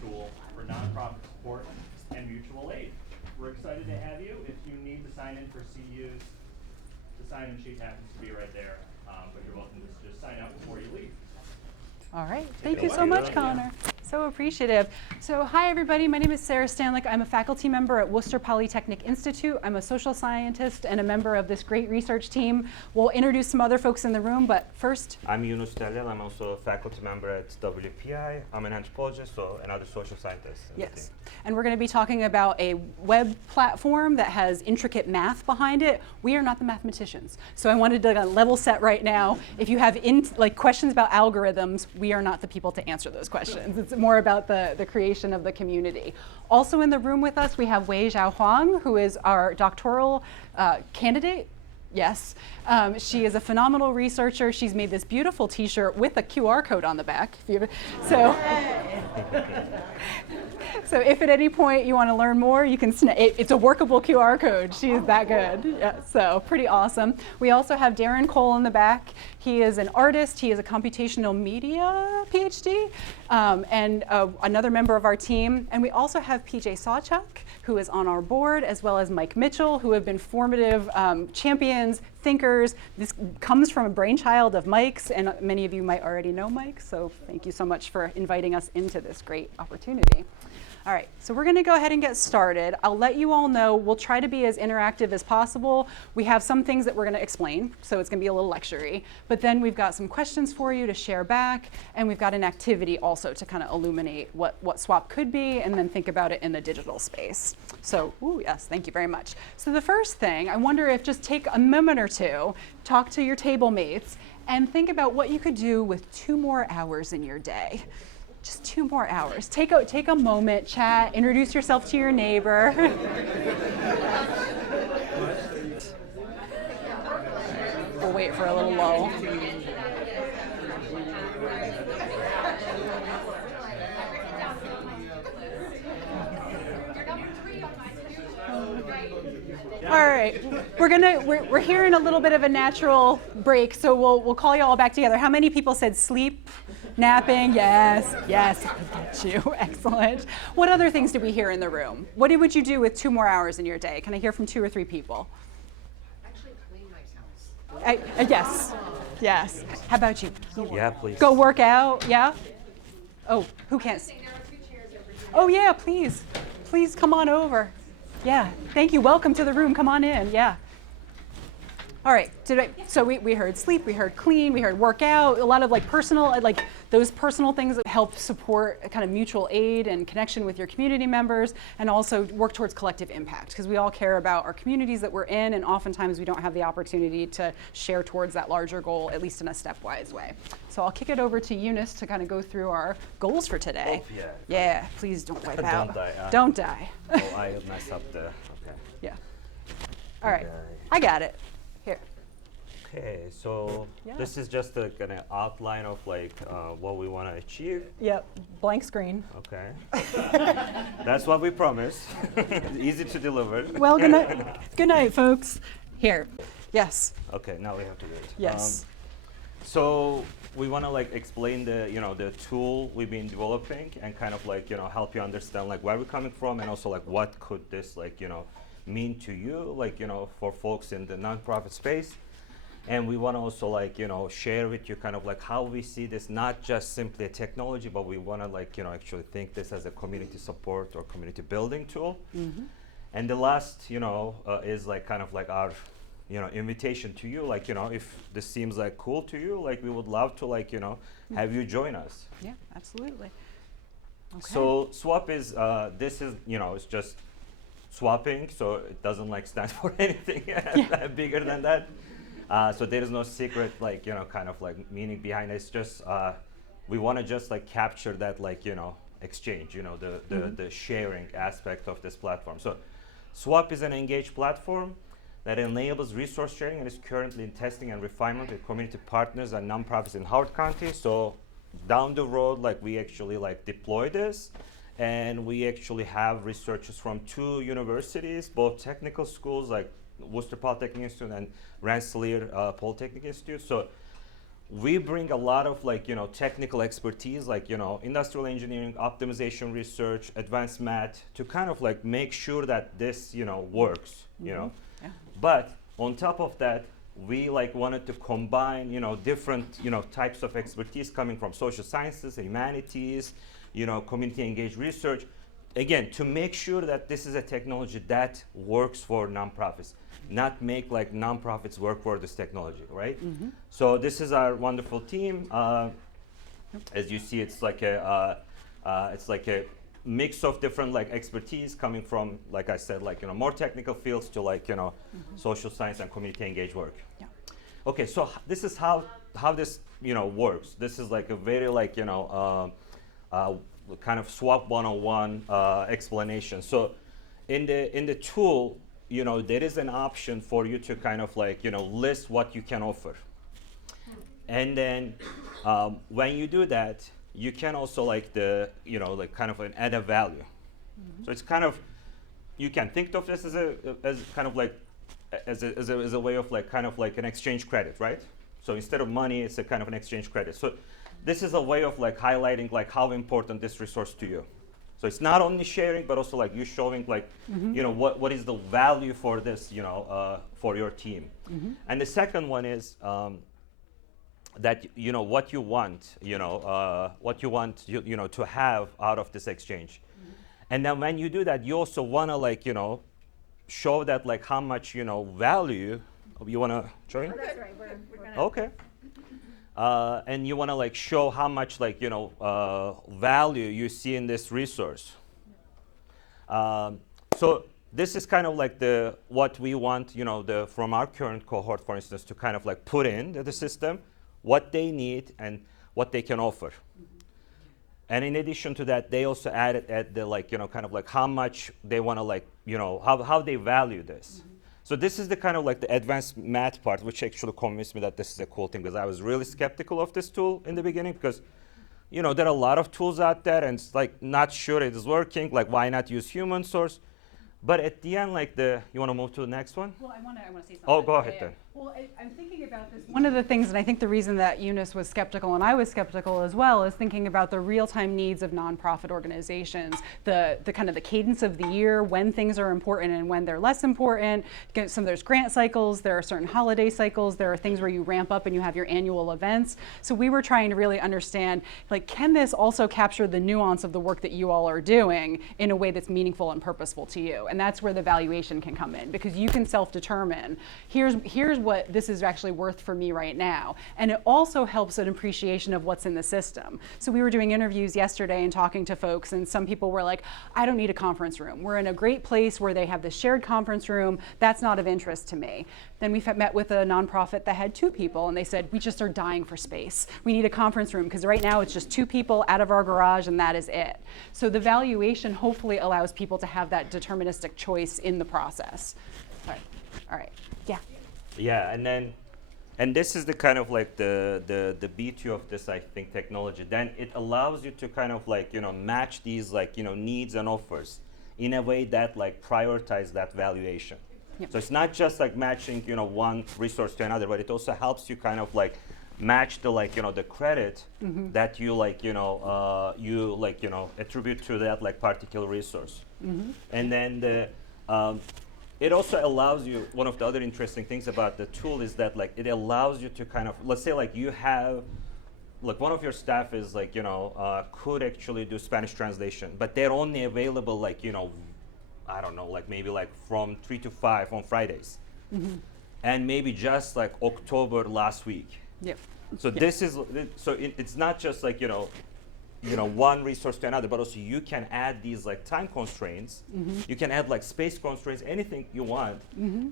tool for nonprofit support and mutual aid. We're excited to have you. If you need to sign in for CUs, the sign-in sheet happens to be right there, but you're welcome to just sign up before you leave. All right, thank you so much, Connor. So appreciative. So hi everybody, my name is Sarah Stanlick. I'm a faculty member at Worcester Polytechnic Institute. I'm a social scientist and a member of this great research team. We'll introduce some other folks in the room, but first. I'm Yunus. I'm also a faculty member at WPI. I'm an anthropologist, so another social scientist. Yes, and we're going to be talking about a web platform that has intricate math behind it. We are not the mathematicians, so I wanted to level set right now. If you have questions about algorithms, we are not the people to answer those questions. It's more about the creation of the community. Also in the room with us, we have Wei Zhao Huang, who is our doctoral candidate. Yes, she is a phenomenal researcher. She's made this beautiful T-shirt with a QR code on the back. So if at any point you want to learn more, you can it's a workable QR code. She is that good. Yeah, so pretty awesome. We also have Darren Cole in the back. He is an artist. He is a computational media PhD and another member of our team. And we also have PJ Sawchuk, who is on our board, as well as Mike Mitchell, who have been formative champions, thinkers. This comes from a brainchild of Mike's, and many of you might already know Mike, so thank you so much for inviting us into this great opportunity. All right, so we're gonna go ahead and get started. I'll let you all know, we'll try to be as interactive as possible. We have some things that we're gonna explain, so it's gonna be a little lecture-y, but then we've got some questions for you to share back, and we've got an activity also to kind of illuminate what SWAP could be, and then think about it in the digital space. So, yes, thank you very much. So the first thing, I wonder if just take a moment or two, talk to your table mates, and think about what you could do with 2 more hours in your day. Just 2 more hours. Take a moment, chat, introduce yourself to your neighbor. We'll wait for a little lull. All right, we're hearing a little bit of a natural break, so we'll call you all back together. How many people said sleep, napping? Yes, I get you. Excellent. What other things did we hear in the room? What would you do with 2 more hours in your day? Can I hear from 2 or 3 people? Actually, clean my house. Yes. How about you? Yeah, please. Go work out. Yeah. Oh, who can't? Oh yeah, please come on over. Yeah, thank you. Welcome to the room. Come on in. Yeah. All right. So we heard sleep, we heard clean, we heard workout, a lot of personal, those personal things that help support a kind of mutual aid and connection with your community members, and also work towards collective impact, because we all care about our communities that we're in, and oftentimes we don't have the opportunity to share towards that larger goal, at least in a stepwise way. So I'll kick it over to Yunus to kind of go through our goals for today. Oh, yeah. Yeah, please don't wipe out. Don't die. Don't die. Oh, I messed up there. Okay. Yeah. All right. I got it. Here. Okay, so this is just a kind of outline of what we want to achieve. Yep, blank screen. Okay. That's what we promise. Easy to deliver. Well, good night. Good night, folks. Here. Yes. Okay, now we have to do it. Yes. So we want to explain the tool we've been developing, and kind of help you understand where we're coming from, and also what could this mean to you, for folks in the nonprofit space. And we want to also share with you kind of how we see this, not just simply a technology, but we want to actually think this as a community support or community building tool. Mm-hmm. And the last is kind of our invitation to you, if this seems cool to you, we would love to have you join us. Yeah, absolutely. Okay. So SWAP is this is it's just swapping, so it doesn't stand for anything bigger than that. So there is no secret kind of meaning behind it. It's just we want to just capture that exchange, the sharing aspect of this platform. So SWAP is an engaged platform that enables resource sharing, and is currently in testing and refinement with community partners and nonprofits in Howard County. So down the road, we actually deploy this, and we actually have researchers from 2 universities, both technical schools Worcester Polytechnic Institute and Rensselaer Polytechnic Institute. So we bring a lot of like, technical expertise, like, industrial engineering, optimization research, advanced math, to kind of like make sure that this, works, Yeah. But on top of that, we like wanted to combine, different, types of expertise coming from social sciences, humanities, community engaged research, again, to make sure that this is a technology that works for nonprofits, not make like nonprofits work for this technology, right? So this is our wonderful team. As you see, it's like a mix of different like expertise coming from, like I said, like more technical fields to like social science and community engaged work. Yeah. Okay, so this is how this works. This is like a very like kind of SWAP 101 explanation. So in the tool, there is an option for you to kind of like list what you can offer, and then when you do that, you can also like like kind of add a value. So it's kind of, you can think of this as kind of like as a way of like kind of like an exchange credit, right? So instead of money, it's a kind of an exchange credit. So this is a way of like highlighting like how important this resource to you. So it's not only sharing, but also like you showing like what is the value for this for your team. And the second one is that what you want to have out of this exchange. And then when you do that, you also want to like show that like how much value you want to join. Oh, that's right. We're gonna. Okay. And you want to like show how much like value you see in this resource. So this is kind of like what we want from our current cohort, for instance, to kind of like put in the system, what they need and what they can offer. And in addition to that, they also added at the like kind of like how much they want to like how they value this. So this is the kind of like the advanced math part, which actually convinced me that this is a cool thing, because I was really skeptical of this tool in the beginning, because there are a lot of tools out there and it's like not sure it is working, like why not use human source? But at the end, like you want to move to the next one? Well, I want to say something. Oh, go ahead then. Well, I'm thinking about this. One of the things, and I think the reason that Yunus was skeptical and I was skeptical as well, is thinking about the real-time needs of nonprofit organizations, the kind of the cadence of the year, when things are important and when they're less important. There's grant cycles, there are certain holiday cycles, there are things where you ramp up and you have your annual events. So we were trying to really understand, like, can this also capture the nuance of the work that you all are doing in a way that's meaningful and purposeful to you? And that's where the valuation can come in, because you can self-determine, here's what this is actually worth for me right now. And it also helps an appreciation of what's in the system. So we were doing interviews yesterday and talking to folks, and some people were like, I don't need a conference room. We're in a great place where they have this shared conference room. That's not of interest to me. Then we met with a nonprofit that had 2 people, and they said, we just are dying for space. We need a conference room, because right now it's just 2 people out of our garage, and that is it. So the valuation hopefully allows people to have that deterministic choice in the process. All right. Yeah. Yeah, and this is the kind of like the beauty of this, I think, technology. Then it allows you to kind of like match these like needs and offers in a way that like prioritize that valuation. Yep. So it's not just like matching one resource to another, but it also helps you kind of like match the like the credit that you like attribute to that like particular resource. And then it also allows you, one of the other interesting things about the tool is that like it allows you to kind of, let's say like you have, like one of your staff is like, could actually do Spanish translation, but they're only available like, I don't know, like maybe like from 3 to 5 on Fridays. And maybe just like October last week. Yep. So this is, it's not just like, one resource to another, but also you can add these like time constraints. You can add like space constraints, anything you want.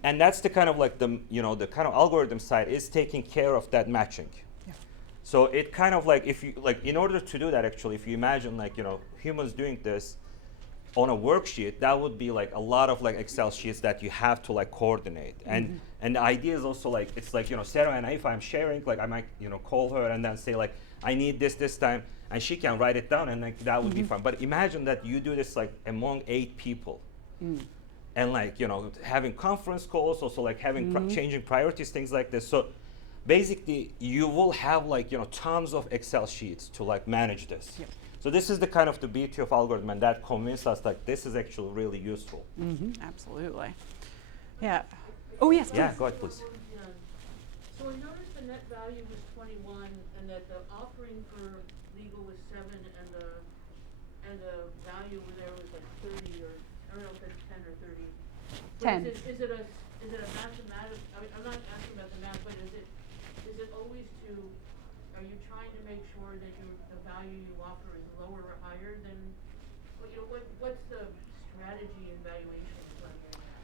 And that's the kind of like the kind of algorithm side is taking care of that matching. Yeah. So it kind of like, if you like, in order to do that, actually, if you imagine like, humans doing this on a worksheet, that would be like a lot of like Excel sheets that you have to like coordinate. And the idea is also like, it's like, Sarah and I, if I'm sharing, like I might, call her and then say like, I need this time, and she can write it down, and like that would be fun. But imagine that you do this like among 8 people. And like, having conference calls, also like having changing priorities, things like this. So basically you will have like, tons of Excel sheets to like manage this. Yep. So this is the kind of the beauty of algorithm, and that convinced us like this is actually really useful. Absolutely. Yeah. Oh, yes, Yeah, please. go ahead, please. So I noticed the net value was 21, and that the offering for legal was 7, and the value over there was like 30, or I don't know if it's 10 or 30. But 10. Is it a mathematic? I'm not asking about the math, but is it always to? Are you trying to make sure that the value you offer is lower or higher than? What's the strategy in valuation?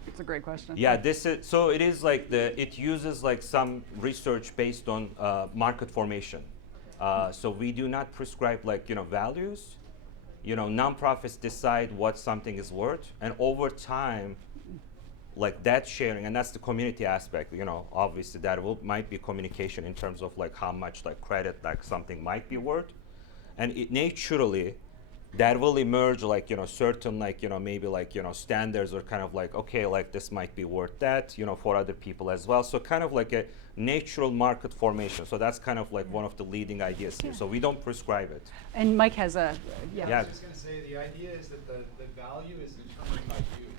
It's a great question. Yeah, this is so. It is like it uses like some research based on market formation. So we do not prescribe like values. Nonprofits decide what something is worth, and over time, like that sharing, and that's the community aspect. Obviously that might be communication in terms of like how much like credit like something might be worth, and it naturally that will emerge like certain like maybe like standards, or kind of like, okay, like this might be worth that for other people as well. So kind of like a natural market formation. So that's kind of like one of the leading ideas here. So we don't prescribe it. And Mike has a, Yeah. I was just going to say, the idea is that the value is determined by you.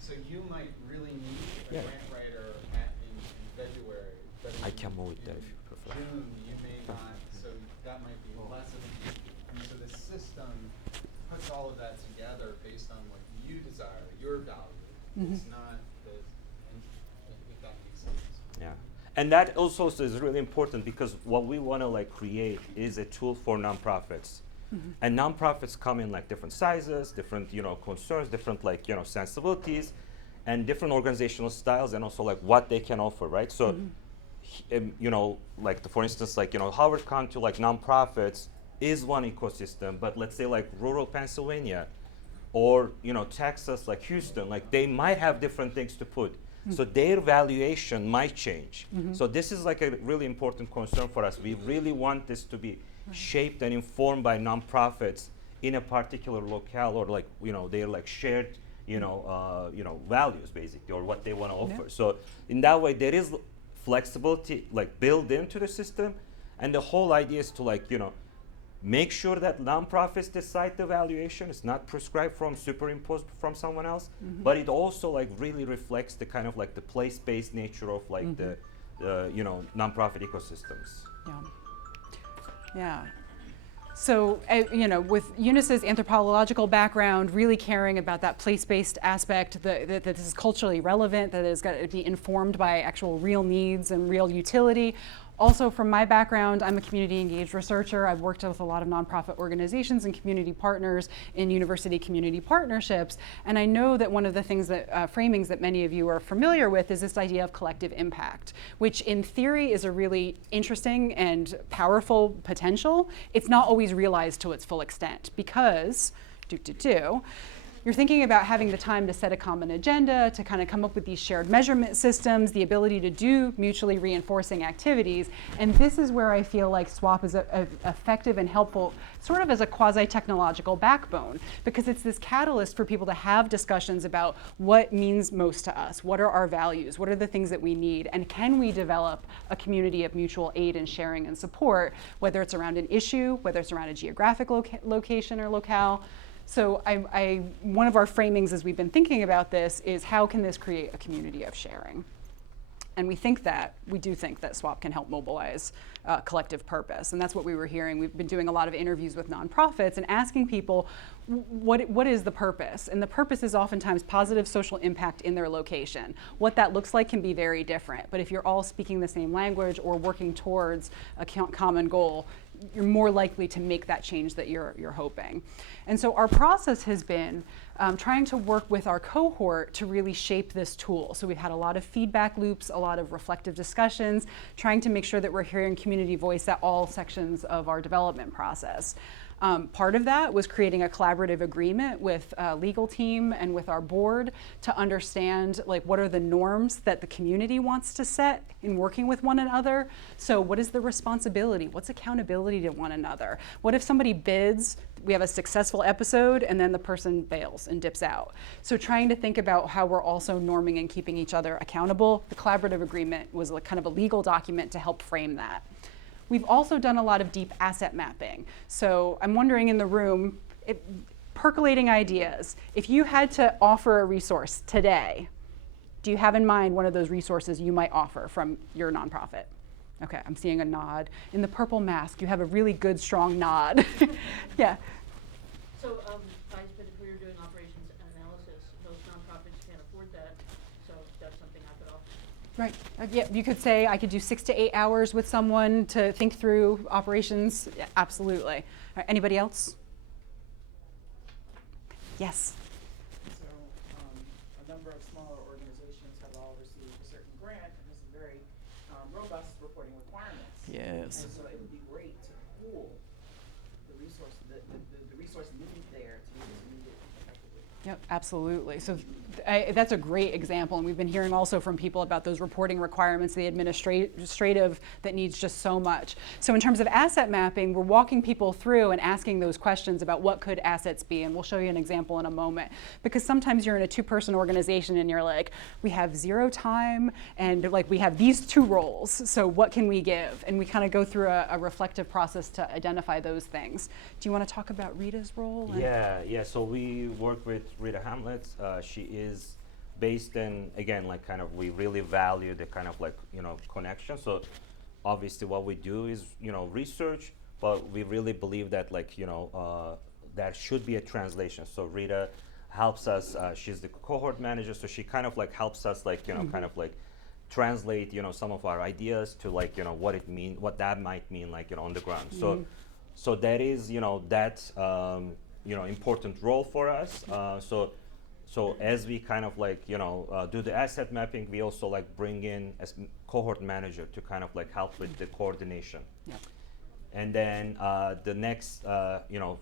So you might really need a grant writer in February, but I can move it there if you in prefer. June you may not, so that might be less of a need. And so the system puts all of that together based on what you desire, your value. It's not if that makes sense. Yeah, and that also is really important, because what we want to like create is a tool for nonprofits. And nonprofits come in like different sizes, different concerns, different like sensibilities, and different organizational styles, and also like what they can offer, right? So, like for instance, like Howard County like nonprofits is one ecosystem, but let's say like rural Pennsylvania, or Texas, like Houston, like they might have different things to put. So their valuation might change. So this is like a really important concern for us. We really want this to be shaped and informed by nonprofits in a particular locale, or like their like shared values basically, or what they want to offer. So in that way, there is flexibility like built into the system, and the whole idea is to like make sure that nonprofits decide the valuation. It's not prescribed superimposed from someone else, but it also like really reflects the kind of like the place-based nature of like the nonprofit ecosystems. Yeah. Yeah. So, with Yunus's anthropological background, really caring about that place-based aspect, that this is culturally relevant, that it's got to be informed by actual real needs and real utility. Also, from my background, I'm a community engaged researcher. I've worked with a lot of nonprofit organizations and community partners in university community partnerships. And I know that one of the things that framings that many of you are familiar with is this idea of collective impact, which in theory is a really interesting and powerful potential. It's not always realized to its full extent, because you're thinking about having the time to set a common agenda, to kind of come up with these shared measurement systems, the ability to do mutually reinforcing activities. And this is where I feel like SWAP is effective and helpful, sort of as a quasi-technological backbone, because it's this catalyst for people to have discussions about what means most to us, what are our values, what are the things that we need, and can we develop a community of mutual aid and sharing and support, whether it's around an issue, whether it's around a geographic location or locale. So one of our framings as we've been thinking about this is, how can this create a community of sharing? And we do think that SWAP can help mobilize collective purpose. And that's what we were hearing. We've been doing a lot of interviews with nonprofits and asking people, what is the purpose? And the purpose is oftentimes positive social impact in their location. What that looks like can be very different. But if you're all speaking the same language or working towards a common goal, you're more likely to make that change that you're hoping. And so our process has been trying to work with our cohort to really shape this tool. So we've had a lot of feedback loops, a lot of reflective discussions, trying to make sure that we're hearing community voice at all sections of our development process. Part of that was creating a collaborative agreement with a legal team and with our board to understand like what are the norms that the community wants to set in working with one another. So what is the responsibility? What's accountability to one another? What if somebody bids, we have a successful episode, and then the person bails and dips out? So trying to think about how we're also norming and keeping each other accountable. The collaborative agreement was like kind of a legal document to help frame that. We've also done a lot of deep asset mapping. So I'm wondering in the room, percolating ideas. If you had to offer a resource today, do you have in mind one of those resources you might offer from your nonprofit? Okay, I'm seeing a nod. In the purple mask, you have a really good, strong nod. Yeah. So, I spent a career doing operations analysis. Most nonprofits can't afford that, so that's something I could offer. Right. Yeah, you could say I could do 6 to 8 hours with someone to think through operations. Yeah, absolutely. All right, anybody else? Yes. So a number of smaller organizations have all received a certain grant, and this is very robust reporting requirements. Yes. And so it would be great to pool the resource, the resource needed there to be able to meet it effectively. Yep, absolutely. So that's a great example, and we've been hearing also from people about those reporting requirements, the administrative that needs just so much. So in terms of asset mapping, we're walking people through and asking those questions about what could assets be, and we'll show you an example in a moment. Because sometimes you're in a two-person organization and you're like, we have 0 time, and like we have these 2 roles, so what can we give? And we kind of go through a reflective process to identify those things. Do you want to talk about Rita's role? Yeah. So we work with Rita Hamlet. She is based in, again, like kind of, we really value the kind of like, connection. So obviously what we do is, research, but we really believe that like, there should be a translation. So Rita helps us, she's the cohort manager, so she kind of like helps us like, kind of like translate, some of our ideas to like, what that might mean like, on the ground. So that is, that, important role for us. So as we kind of like, do the asset mapping, we also like bring in a cohort manager to kind of like help with the coordination. Yep. And then the next,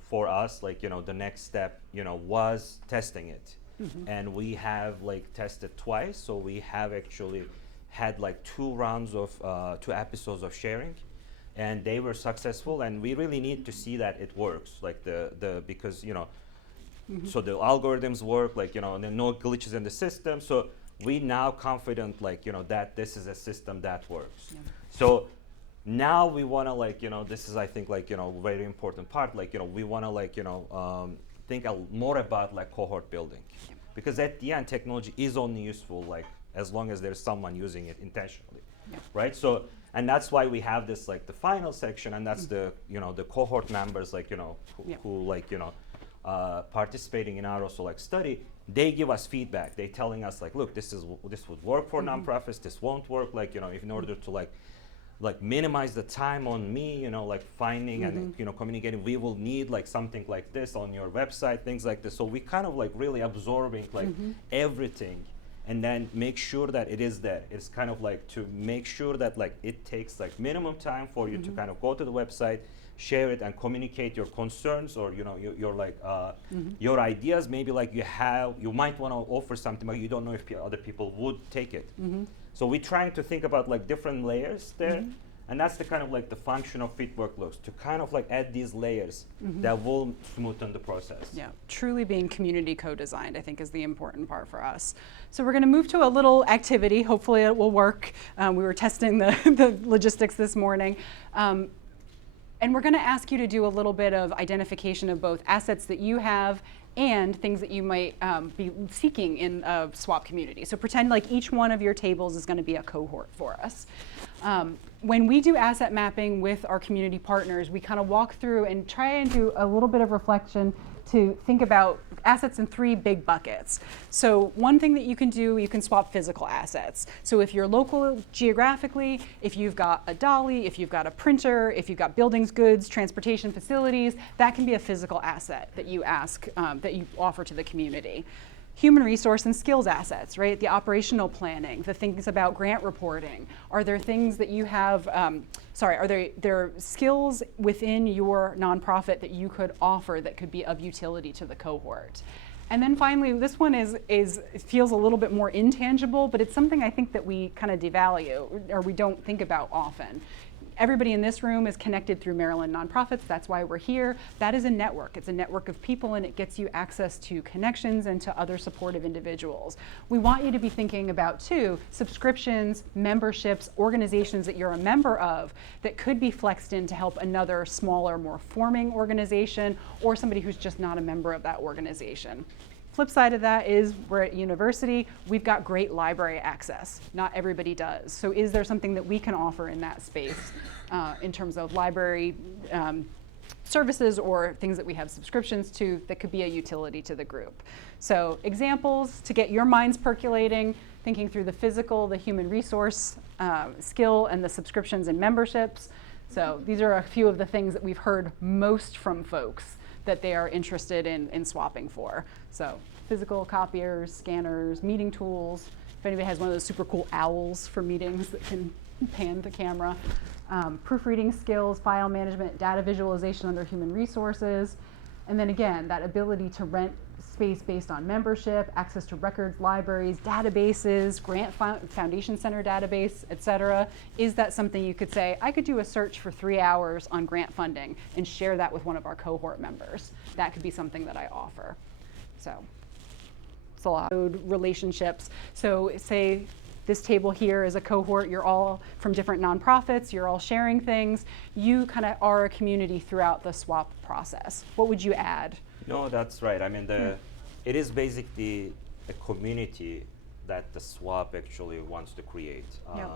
for us, like, the next step, was testing it. And we have like tested twice. So we have actually had like 2 rounds of, 2 episodes of sharing. And they were successful, and we really need to see that it works, like because, so the algorithms work, like, and there are no glitches in the system. So we now confident, like, that this is a system that works. Yeah. So now we want to like, this is, I think, like, very important part, like, we want to like, think more about like cohort building. Yeah. Because at the end, technology is only useful, like, as long as there's someone using it intentionally, Yeah. right? So, and that's why we have this, like, the final section, and that's the, the cohort members, like, who like, participating in our also like study, they give us feedback. They telling us like, look, this would work for nonprofits, this won't work, like, if in order to like minimize the time on me, like finding and communicating, we will need like something like this on your website, things like this. So we kind of like really absorbing like everything, and then make sure that it is there. It's kind of like to make sure that like it takes like minimum time for you to kind of go to the website, share it, and communicate your concerns, or your like your ideas. Maybe like you might want to offer something, but you don't know if other people would take it. So we're trying to think about like different layers there, and that's the kind of like the function of fit workloads, to kind of like add these layers that will smoothen the process. Yeah, truly being community co-designed, I think, is the important part for us. So we're going to move to a little activity. Hopefully it will work. We were testing the logistics this morning. And we're going to ask you to do a little bit of identification of both assets that you have and things that you might be seeking in a swap community. So pretend like each one of your tables is going to be a cohort for us. When we do asset mapping with our community partners, we kind of walk through and try and do a little bit of reflection to think about assets in 3 big buckets. So one thing that you can do, you can swap physical assets. So if you're local geographically, if you've got a dolly, if you've got a printer, if you've got buildings, goods, transportation facilities, that can be a physical asset that you ask, that you offer to the community. Human resource and skills assets, right? The operational planning, the things about grant reporting. Are there things that you have, are there skills within your nonprofit that you could offer that could be of utility to the cohort? And then finally, this one it feels a little bit more intangible, but it's something I think that we kind of devalue or we don't think about often. Everybody in this room is connected through Maryland nonprofits. That's why we're here. That is a network. It's a network of people, and it gets you access to connections and to other supportive individuals. We want you to be thinking about, too, subscriptions, memberships, organizations that you're a member of that could be flexed in to help another smaller, more forming organization or somebody who's just not a member of that organization. Flip side of that is we're at university, we've got great library access. Not everybody does. So is there something that we can offer in that space in terms of library services or things that we have subscriptions to that could be a utility to the group? So examples to get your minds percolating, thinking through the physical, the human resource skill, and the subscriptions and memberships. So these are a few of the things that we've heard most from folks that they are interested in swapping for. So physical copiers, scanners, meeting tools. If anybody has one of those super cool owls for meetings that can pan the camera. Proofreading skills, file management, data visualization under human resources. And then again, that ability to rent space based on membership, access to records, libraries, databases, grant foundation center database, et cetera. Is that something you could say, I could do a search for 3 hours on grant funding and share that with one of our cohort members? That could be something that I offer. So it's a lot of relationships. So say this table here is a cohort, you're all from different nonprofits, you're all sharing things. You kind of are a community throughout the swap process. What would you add? No, that's right. I mean, it is basically a community that the swap actually wants to create. Yep.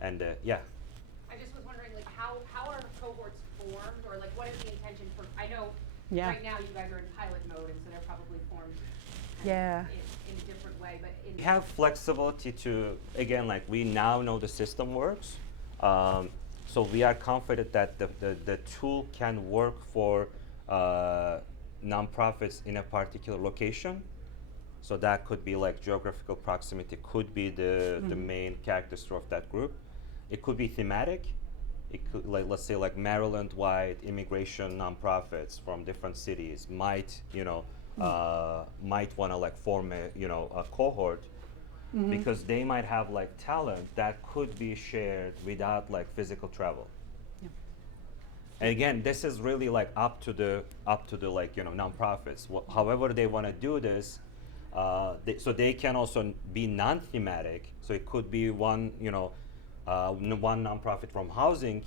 And I just was wondering, like, how are cohorts formed, or like, what is the intention for? I know Yeah. right now you guys are in pilot mode, and so they're probably formed Yeah. in a different way. But we have flexibility to, again, like we now know the system works. So we are confident that the tool can work for nonprofits in a particular location. So that could be like geographical proximity, could be the main characteristic of that group. It could be thematic. It could, like, let's say like Maryland-wide immigration nonprofits from different cities might want to like form a cohort because they might have like talent that could be shared without like physical travel. And again, this is really like up to the like nonprofits. However they want to do this, so they can also be non-thematic. So it could be one one nonprofit from housing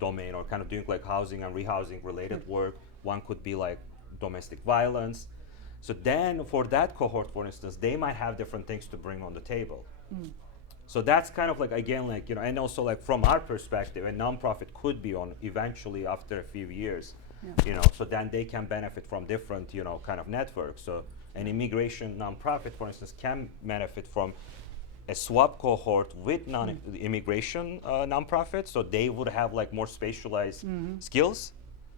domain, or kind of doing like housing and rehousing related work. One could be like domestic violence. So then for that cohort, for instance, they might have different things to bring on the table. So that's kind of like, again, like, and also like from our perspective, a nonprofit could be on eventually after a few years, so then they can benefit from different, kind of networks. So an immigration nonprofit, for instance, can benefit from a swap cohort with non-immigration nonprofits. So they would have like more specialized skills,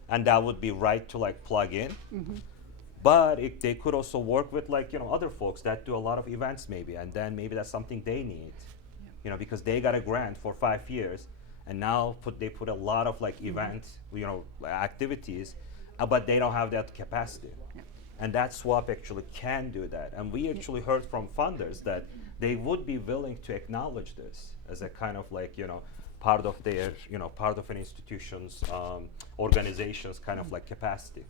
and that would be right to like plug in. But they could also work with like other folks that do a lot of events maybe, and then maybe that's something they need, because they got a grant for 5 years, and now they put a lot of like event activities, but they don't have that capacity. And that swap actually can do that. And we actually heard from funders that they would be willing to acknowledge this as a kind of like part of their part of an institution's organization's kind of like capacity.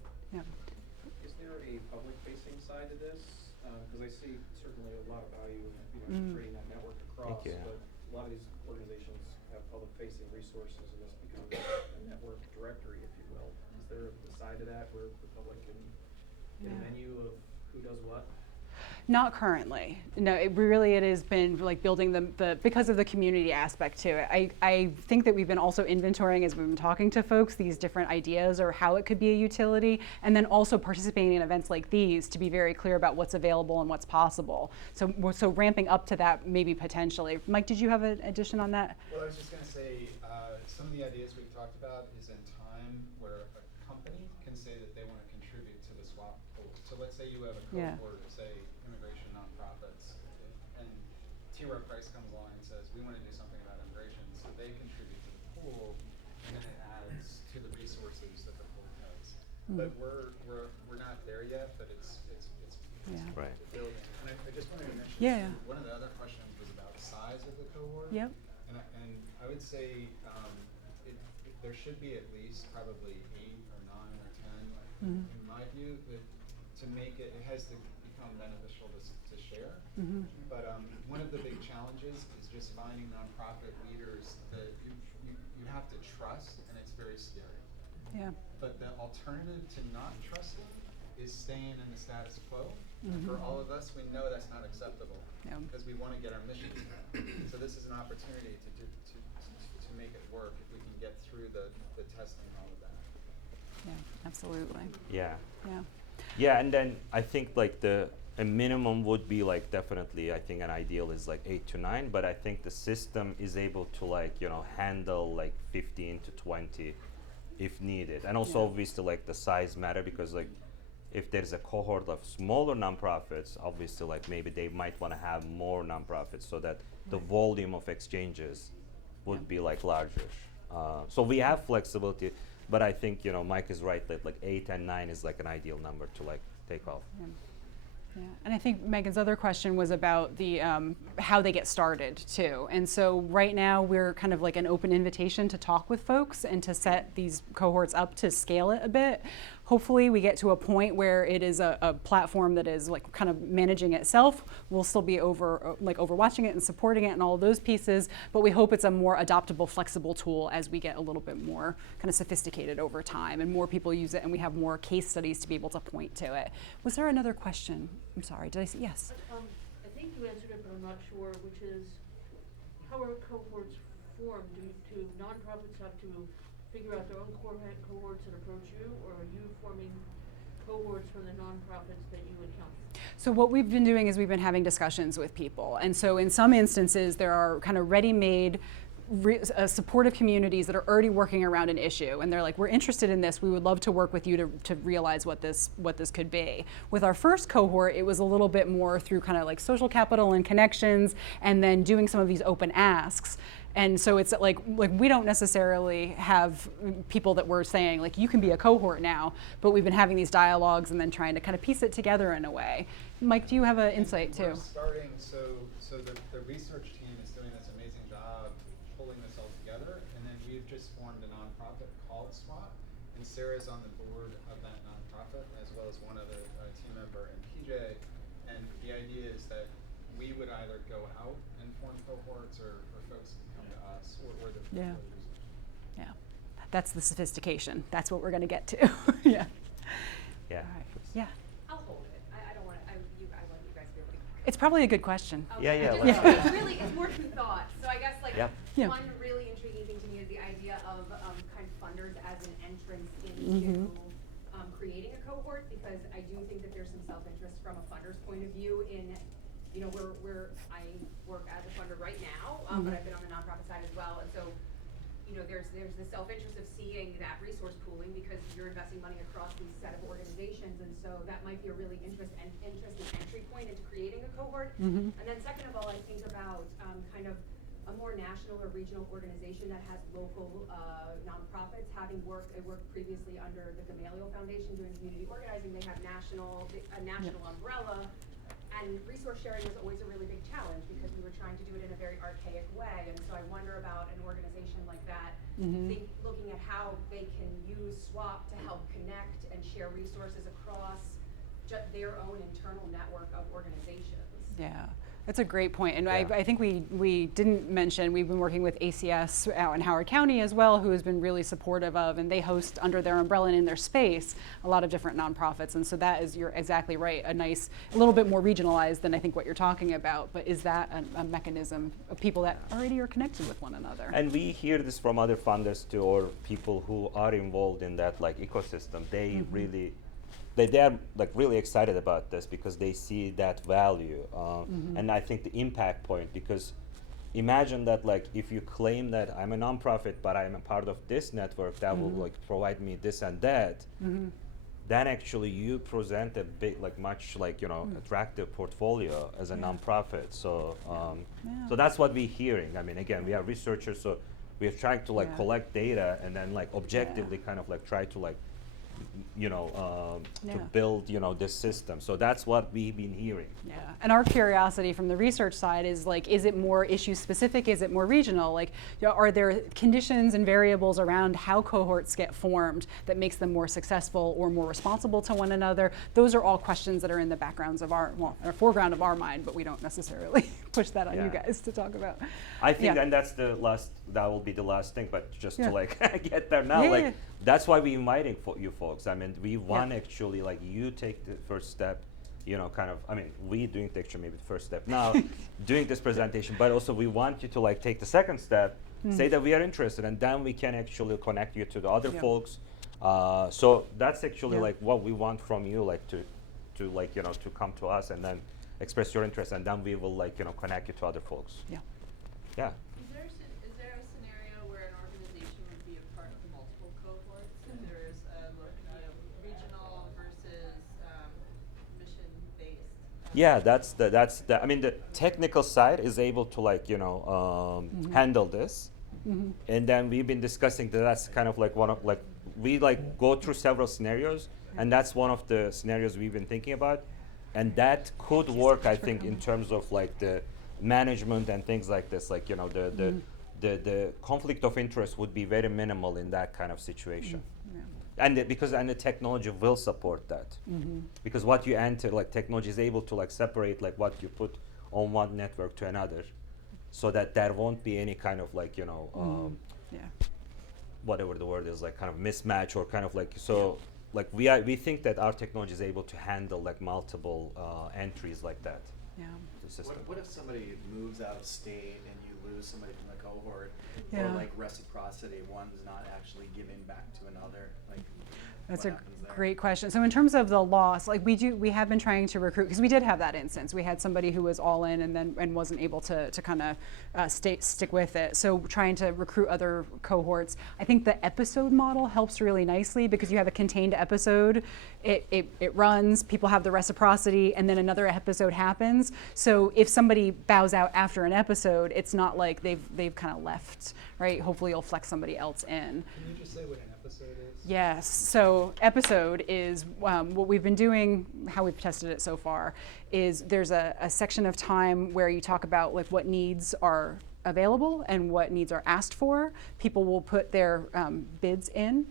Is there a public-facing side to this? Because I see certainly a lot of value in creating that network across, you. but a lot of these organizations have public-facing resources, and this becomes a network directory, if you will. Is there a side to that where the public can get a menu of who does what? Not currently. No, it has been like building because of the community aspect to it. I think that we've been also inventorying as we've been talking to folks these different ideas or how it could be a utility, and then also participating in events like these to be very clear about what's available and what's possible. So ramping up to that maybe potentially. Mike, did you have an addition on that? Well, I was just going to say, some of the ideas we've talked about is in time where a company can say that they want to contribute to the swap So let's say you have a Yeah. cohort of, say, immigration nonprofits, and T. Rowe Price comes along and says, we want to do something about immigration, so they contribute to the pool, and then it adds to the resources that the pool has. But we're not there yet, but it's Yeah. Right. building. And I just wanted to mention, Yeah. too, one of the other questions was about the size of the cohort. Yep. And I would say there should be at least probably 8 or 9 or 10, in my view, that to make it has to become beneficial to share. But one of the big challenges is just finding nonprofit leaders that you have to trust, and it's very scary. Yeah. But the alternative to not trusting is staying in the status quo. And for all of us, we know that's not acceptable Yeah. because we want to get our mission done. So this is an opportunity to make it work if we can get through the testing and all of that. Yeah. Absolutely. Yeah. Yeah. Yeah, and then I think like a minimum would be like definitely I think an ideal is like 8 to 9, but I think the system is able to like handle like 15 to 20 if needed, and also Yeah. obviously like the size matter because like if there's a cohort of smaller nonprofits, obviously like maybe they might want to have more nonprofits so that the volume of exchanges would be like larger. So we have flexibility, but I think Mike is right that like 8 and 9 is like an ideal number to like take off. Yeah, and I think Megan's other question was about the how they get started too. And so right now we're kind of like an open invitation to talk with folks and to set these cohorts up to scale it a bit. Hopefully we get to a point where it is a platform that is like kind of managing itself. We'll still be overwatching it and supporting it and all of those pieces, but we hope it's a more adoptable, flexible tool as we get a little bit more kind of sophisticated over time and more people use it and we have more case studies to be able to point to it. Was there another question? I'm sorry, did I see? Yes. I think you answered it, but I'm not sure, which is, how are cohorts formed? Do nonprofits have to figure out their own cohorts and approach you, or are you forming cohorts from the nonprofits that you encounter? So what we've been doing is we've been having discussions with people. And so in some instances, there are kind of ready-made supportive communities that are already working around an issue, and they're like, we're interested in this, we would love to work with you to realize what this could be. With our first cohort, it was a little bit more through kind of like social capital and connections, and then doing some of these open asks. And so it's like we don't necessarily have people that we're saying like you can be a cohort now, but we've been having these dialogues and then trying to kind of piece it together in a way. Mike, do you have an insight too? We're starting, so the research team is doing this amazing job pulling this all together, and then we've just formed a nonprofit called SWAT, and Sarah's on the board of that nonprofit, as well as one other team member and PJ, and the idea is that we would either go out and form cohorts or folks can come to us or the Yeah. users. Yeah, that's the sophistication. That's what we're going to get to. Yeah. Yeah. All right. Yeah. I'll hold it. I don't want to, I want you guys to be able to. It's probably a good question. Yeah, yeah, I let's just- It's really, it's more through thought. So I guess like Yep. Yeah. one really intriguing thing to me is the idea of kind of funders as an entrance into creating a cohort, because I do think that there's some self-interest from a funder's point of view in, I work as a funder right now, but I've been on the nonprofit side as well, and so, there's the self-interest of seeing that resource pooling because you're investing money across these set of organizations, and so that might be a really interesting entry point into creating a cohort. And then second of all, I think about kind of a more national or regional organization that has local nonprofits. I worked previously under the Gamaliel Foundation doing community organizing. They have a national umbrella. And resource sharing was always a really big challenge because we were trying to do it in a very archaic way. And so I wonder about an organization like that, looking at how they can use SWAP to help connect and share resources across their own internal network of organizations. Yeah, that's a great point. And Yeah. I think we didn't mention, we've been working with ACS out in Howard County as well, who has been really supportive of, and they host under their umbrella and in their space a lot of different nonprofits. And so that is, you're exactly right, a little bit more regionalized than I think what you're talking about. But is that a mechanism of people that already are connected with one another? And we hear this from other funders too, or people who are involved in that like ecosystem. They really, they are like really excited about this because they see that value, and I think the impact point. Because imagine that like if you claim that I'm a nonprofit, but I'm a part of this network that will like provide me this and that. then actually you present a big, like much like, you know, attractive portfolio as a nonprofit. So, so that's what we're hearing. I mean, again, we are researchers, so we are trying to like collect data and then like objectively kind of like try to like, you know, to build, you know, this system. So that's what we've been hearing. Yeah, and our curiosity from the research side is like, is it more issue specific? Is it more regional? Like, you know, are there conditions and variables around how cohorts get formed that makes them more successful or more responsible to one another? Those are all questions that are in the backgrounds of our, well, our foreground of our mind, but we don't necessarily push that on you guys to talk about. I think, and that's the last, that will be the last thing, but just to like get there now, like, that's why we're inviting you folks. I mean, we want actually like you take the first step, you know, kind of, I mean, we doing the actually maybe the first step now, doing this presentation, but also we want you to like take the second step, say that we are interested, and then we can actually connect you to the other folks. So that's actually like what we want from you, like to like, you know, to come to us and then express your interest, and then we will like, you know, connect you to other folks. Yeah. Is there a scenario where an organization would be a part of multiple cohorts? If there's regional versus mission-based? Yeah, that's the. I mean, the technical side is able to like, you know, handle this, and then we've been discussing that. That's kind of like one of like we like go through several scenarios, and that's one of the scenarios we've been thinking about, and that could work, I think, in terms of like the management and things like this. Like, you know, the conflict of interest would be very minimal in that kind of situation. And the technology will support that, because what you enter, like technology is able to like separate like what you put on one network to another, so that there won't be any kind of like, you know, whatever the word is, like kind of mismatch or kind of like, so like we think that our technology is able to handle like multiple entries like that. The system. What if somebody moves out of state and you lose somebody from the cohort, or like reciprocity, one's not actually giving back to another? Like, that's a great question. So in terms of the loss, like we have been trying to recruit, because we did have that instance. We had somebody who was all in and wasn't able to kind of stick with it. So trying to recruit other cohorts. I think the episode model helps really nicely, because you have a contained episode. It runs, people have the reciprocity, and then another episode happens. So if somebody bows out after an episode, it's not like they've kind of left, right? Hopefully you'll flex somebody else in. Can you just say what an episode is? Yes, so episode is what we've been doing, how we've tested it so far, is there's a section of time where you talk about like what needs are available and what needs are asked for. People will put their bids in,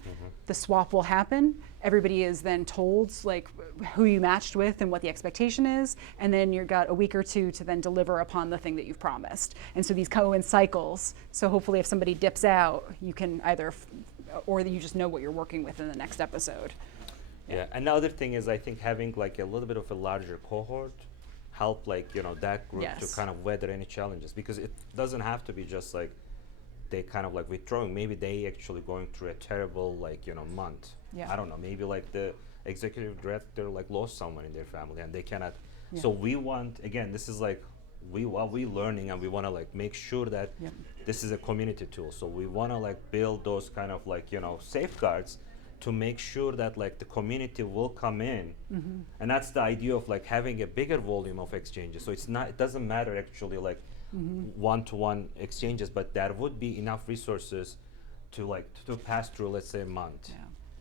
the swap will happen, everybody is then told like who you matched with and what the expectation is, and then you've got a week or two to then deliver upon the thing that you've promised. And so these go in cycles, so hopefully if somebody dips out, you can either or that you just know what you're working with in the next episode. Yeah, another thing is I think having like a little bit of a larger cohort help like, you know, that group to kind of weather any challenges, because it doesn't have to be just like they kind of like withdrawing. Maybe they actually going through a terrible like, you know, month. I don't know, maybe like the executive director like lost someone in their family and they cannot. So we want, again, this is like what we learning, and we want to like make sure that this is a community tool. So we want to like build those kind of like, you know, safeguards to make sure that like the community will come in, and that's the idea of like having a bigger volume of exchanges. So it doesn't matter actually like one-to-one exchanges, but there would be enough resources to pass through, let's say, a month.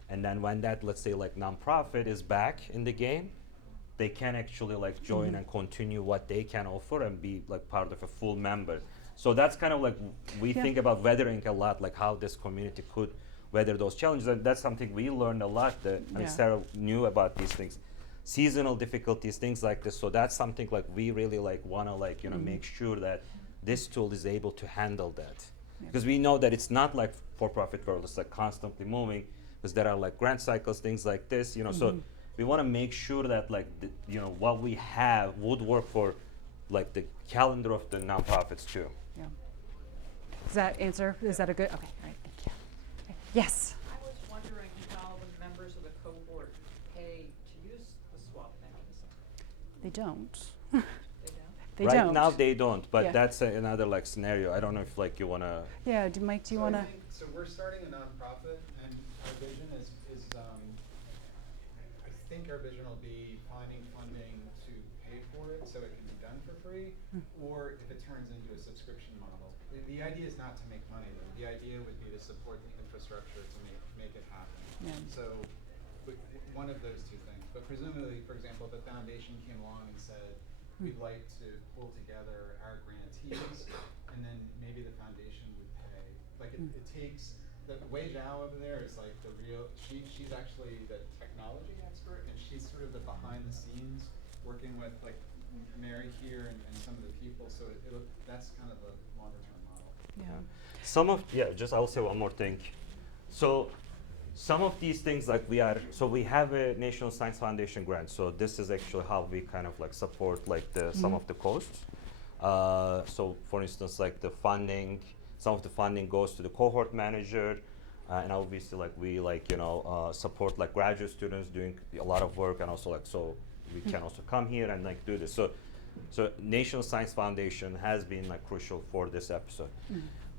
And then when that, let's say, like nonprofit is back in the game, they can actually like join and continue what they can offer and be like part of a full member. So that's kind of like we think about weathering a lot, like how this community could weather those challenges, and that's something we learned a lot. I mean, Sarah knew about these things, seasonal difficulties, things like this. So that's something like we really like want to like, you know, make sure that this tool is able to handle that, because we know that it's not like for-profit world. It's like constantly moving, because there are like grant cycles, things like this, you know. So we want to make sure that like you know, what we have would work for like the calendar of the nonprofits too. Does that answer? Is that a good? Okay, all right, thank you. Okay. Yes. I was wondering how the members of the cohort pay to use the swap mechanism. They don't. They don't? They right don't. now they don't, but that's another like scenario. I don't know if like you wanna. Yeah, Mike, do you wanna? So we're starting a nonprofit, and our vision is think our vision will be finding funding to pay for it so it can be done for free, or if it turns into a subscription model. The idea is not to make money though. The idea would be to support the infrastructure to make it happen. Yeah. So one of those two things. But presumably, for example, the foundation came along and said, we'd like to pull together our grantees, and then maybe the foundation would pay. Like it takes, the Wei Zhao over there is like the real, she's actually the technology expert, and she's sort of the behind the scenes working with like Mary here and some of the people, so that's kind of a longer term model. Yeah. Just I'll say one more thing. So some of these things like we have a National Science Foundation grant, so this is actually how we kind of like support like some of the costs. So for instance, like some of the funding goes to the cohort manager, and obviously like we support like graduate students doing a lot of work, and also like so we can also come here and like do this. So National Science Foundation has been like crucial for this episode.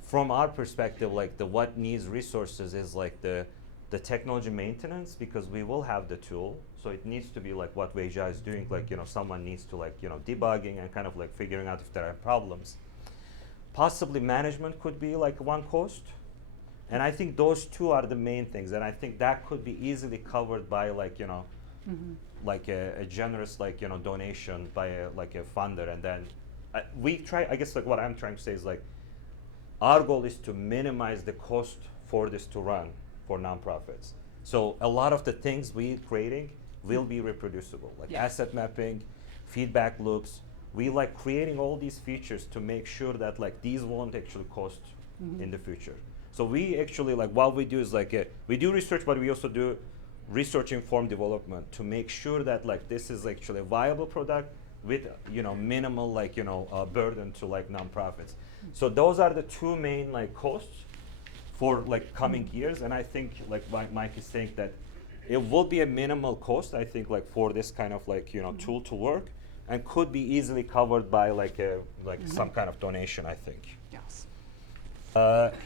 From our perspective, like what needs resources is like the technology maintenance, because we will have the tool, so it needs to be like what Weijia is doing, like someone needs to like debugging and kind of like figuring out if there are problems. Possibly management could be like one cost, and I think those two are the main things, and I think that could be easily covered by like like a generous like donation by a funder, and then we try. I guess like what I'm trying to say is like our goal is to minimize the cost for this to run for nonprofits. So a lot of the things we're creating will be reproducible, like asset mapping, feedback loops. We like creating all these features to make sure that like these won't actually cost in the future. So we actually like what we do is like we do research, but we also do research informed development to make sure that like this is actually a viable product with minimal like burden to like nonprofits. So those are the two main like costs for like coming years, and I think like Mike is saying that it will be a minimal cost, I think, like for this kind of like tool to work, and could be easily covered by like some kind of donation, I think. Yes.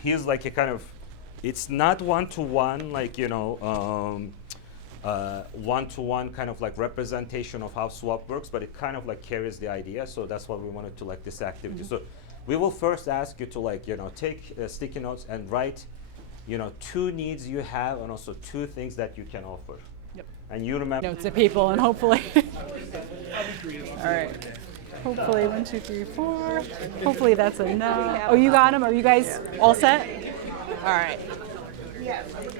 Here's like a kind of, it's not one-to-one like one-to-one kind of like representation of how SWAP works, but it kind of like carries the idea. So that's what we wanted to like this activity. So we will first ask you to like take sticky notes and write 2 needs you have and also 2 things that you can offer. Yep. And you remember Notes of people, and hopefully. All right. Hopefully 1, 2, 3, 4. Hopefully that's enough. Oh, you got them? Are you guys all set? All right.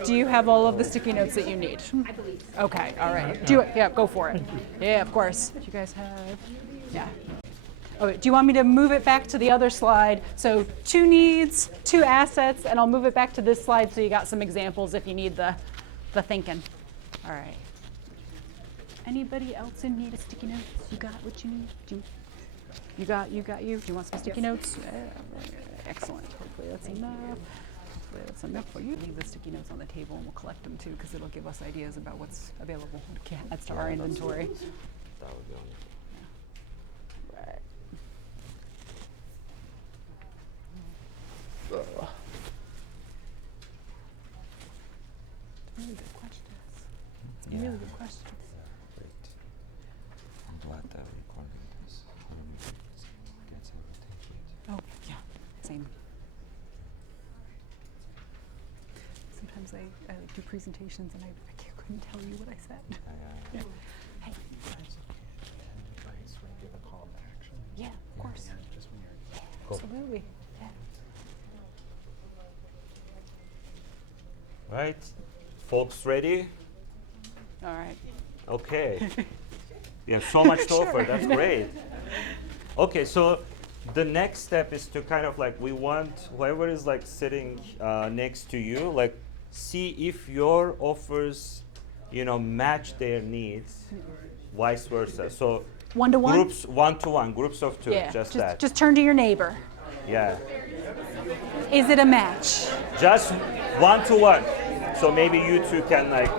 Do you have all of the sticky notes that you need? I believe so. Okay, all right. Do it. Yeah, go for it. Yeah, of course. Do you guys have? Yeah. Okay, do you want me to move it back to the other slide? So 2 needs, 2 assets, and I'll move it back to this slide so you got some examples if you need the thinking. All right. Anybody else in need of sticky notes? You got what you need? You got you? Do you want some sticky notes? Excellent. Hopefully that's enough. Hopefully that's enough for you. Leave the sticky notes on the table and we'll collect them too, because it'll give us ideas about what's available. Adds to our inventory. that would be wonderful. Right. Really good questions. Really good questions. Great. I'm glad that we're recording this. Gets everything. Oh, yeah, same. Sometimes I do presentations and I couldn't tell you what I said. Yeah. Hey. Advice when you give a call to action. Yeah, of course. Just when you're Cool. Absolutely. Yeah. Right, folks ready? All right. Okay. We have so much to offer, Sure. that's great. Okay, so the next step is to kind of like, we want whoever is like sitting next to you, like see if your offers, match their needs, vice versa. So 1-to-1? groups, 1-to-1, groups of 2, Yeah. just that. Just turn to your neighbor. Yeah, Is it a match? just 1-to-1. So maybe you two can like,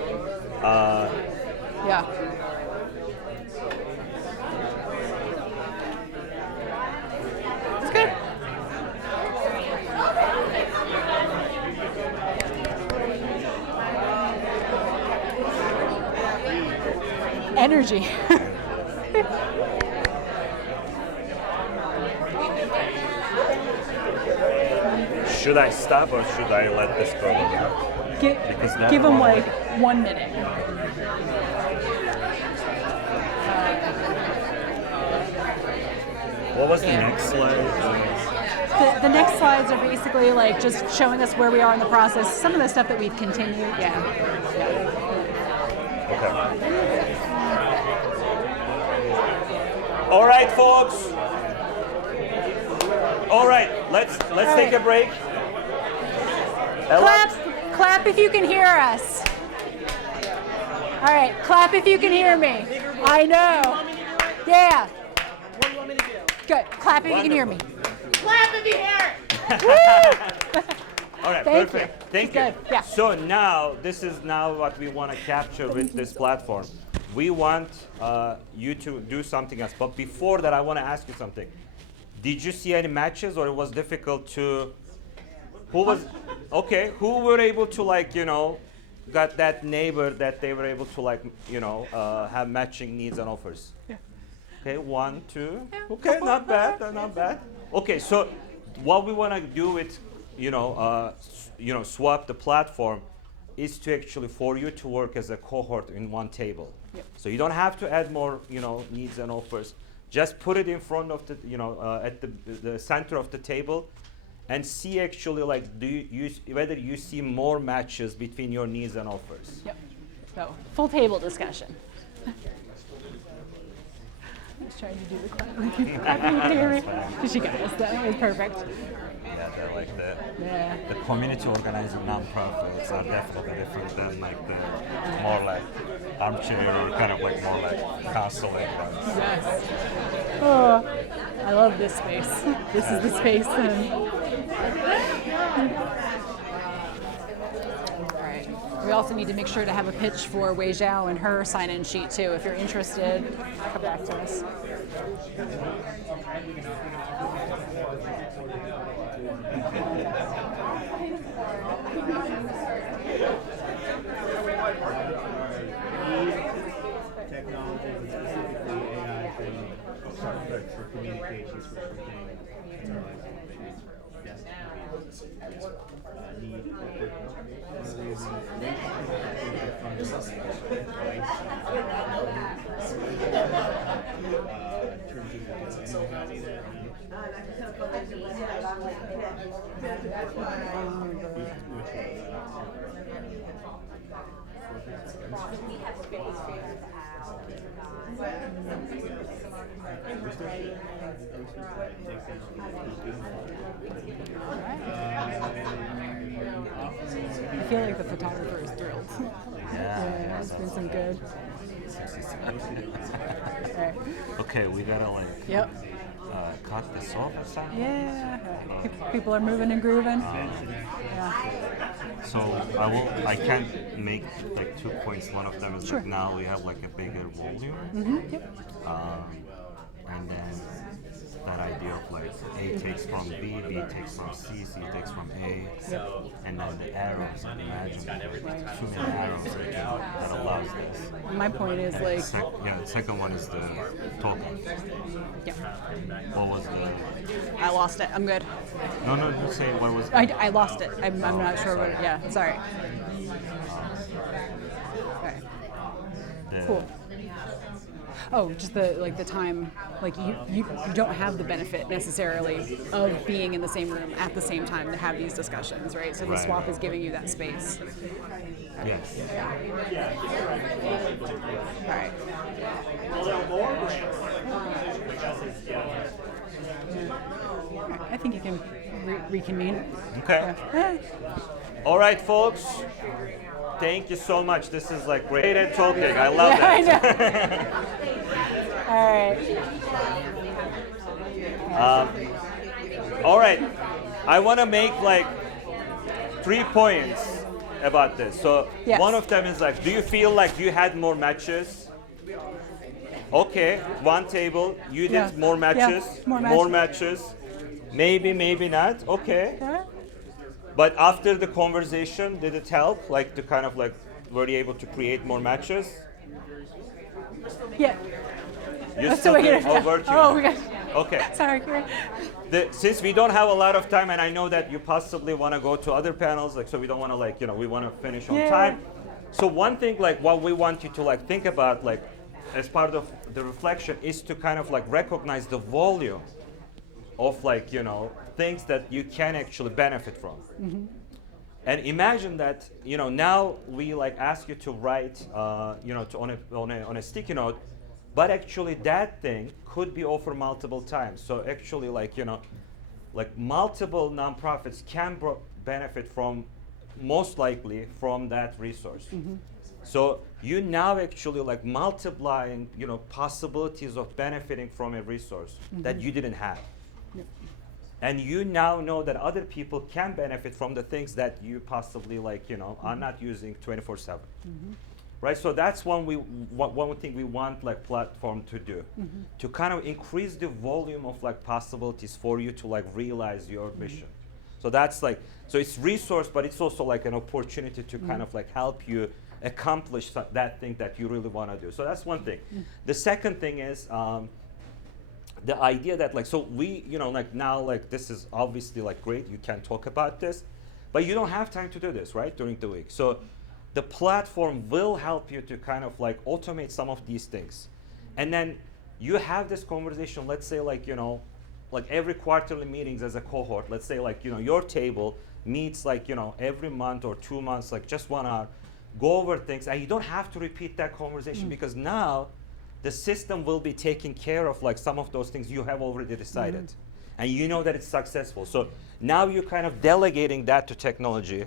Yeah. It's good. energy. Should I stop or should I let this go? Because that Give them one- like 1 minute. What was the next slide? The next slides are basically like just showing us where we are in the process. Some of the stuff that we've continued. Yeah. Okay. All right, folks. All right, let's take a break. Ella? Clap if you can hear us. All right, clap if you can hear me. I know. Yeah. What do you want me to do? Good. Clap if you can hear me. Clap if you hear it! All right, Thank perfect. you. Thank Good. you. Yeah. So now, this is now what we want to capture with this platform. We want you to do something else. But before that, I want to ask you something. Did you see any matches, or it was difficult to? Who was? Okay, who were able to got that neighbor that they were able to have matching needs and offers? Yeah. Okay, 1, 2. Okay, not bad, not bad. Okay, so what we want to do with, swap the platform is to actually for you to work as a cohort in one table. Yep. So you don't have to add more, needs and offers. Just put it in front of the, at the center of the table, and see actually whether you see more matches between your needs and offers. Yep. So full table discussion. I was trying to do the clap. She got us. That was perfect. Yeah, they're like Yeah. the community organizing nonprofits are definitely different than the more like armchair or kind of more like counseling ones. Yes. Oh, I love this space. This is the space. All right. We also need to make sure to have a pitch for Wei Zhao and her sign-in sheet too. If you're interested, come back to us. Technology, and specifically AI training, for communications, for training. Yes, need I feel like the photographer is thrilled. Yeah, it's been some good. Right. Okay, we gotta Yep. cut this off or something. Yeah. People are moving and grooving. Yeah. So I can't make 2 points. One of them is Sure. now we have a bigger volume. Yep. And then that idea of A takes from B, B takes from C, C takes from A, and then the arrows. Imagine too many arrows that allows this. My point is The second one is the token. yeah. What was the? I lost it. I'm good. No, you say what was? I lost it. I'm not sure what. Yeah. Sorry. Okay. Cool. Oh, just the time, you don't have the benefit necessarily of being in the same room at the same time to have these discussions, right? So the swap is giving you that space. Yes. All right. I think you can reconvene. Okay. Yeah. All right, folks. Thank you so much. This is great at talking. I love that. I know. All right. All right. I want to make 3 points about this. So Yes. one of them is do you feel like you had more matches? Okay, one table. You did Yeah. more matches. Yeah, more More matches. Maybe, maybe not. Okay. Okay. But after the conversation, did it help? To kind of were you able to create more matches? Yeah. You Oh, still so we doing gotta- over to oh, you? we got. Okay. Sorry, Karen. Since we don't have a lot of time, and I know that you possibly want to go to other panels, like so we don't want to we want to finish on Yeah. time. So one thing what we want you to think about as part of the reflection is to kind of recognize the volume of things that you can actually benefit from. Mm-hmm. And imagine that now we ask you to write on a sticky note, but actually that thing could be offered multiple times. So actually multiple nonprofits can benefit from, most likely, from that resource. Mm-hmm. So you now actually multiplying possibilities of benefiting from a resource that you didn't have. Yep. And you now know that other people can benefit from the things that you possibly are not using 24/7. Right, so that's one thing we want platform to do, to kind of increase the volume of possibilities for you to realize your mission. So that's so it's resource, but it's also an opportunity to kind of help you accomplish that thing that you really want to do. So that's one thing. The second thing is the idea that so we now this is obviously great, you can talk about this, but you don't have time to do this right during the week. So the platform will help you to kind of automate some of these things. And then you have this conversation, let's say every quarterly meetings as a cohort, let's say your table meets every month or 2 months, just 1 hour, go over things, and you don't have to repeat that conversation because now the system will be taking care of some of those things you have already decided. And you know that it's successful. So now you're kind of delegating that to technology.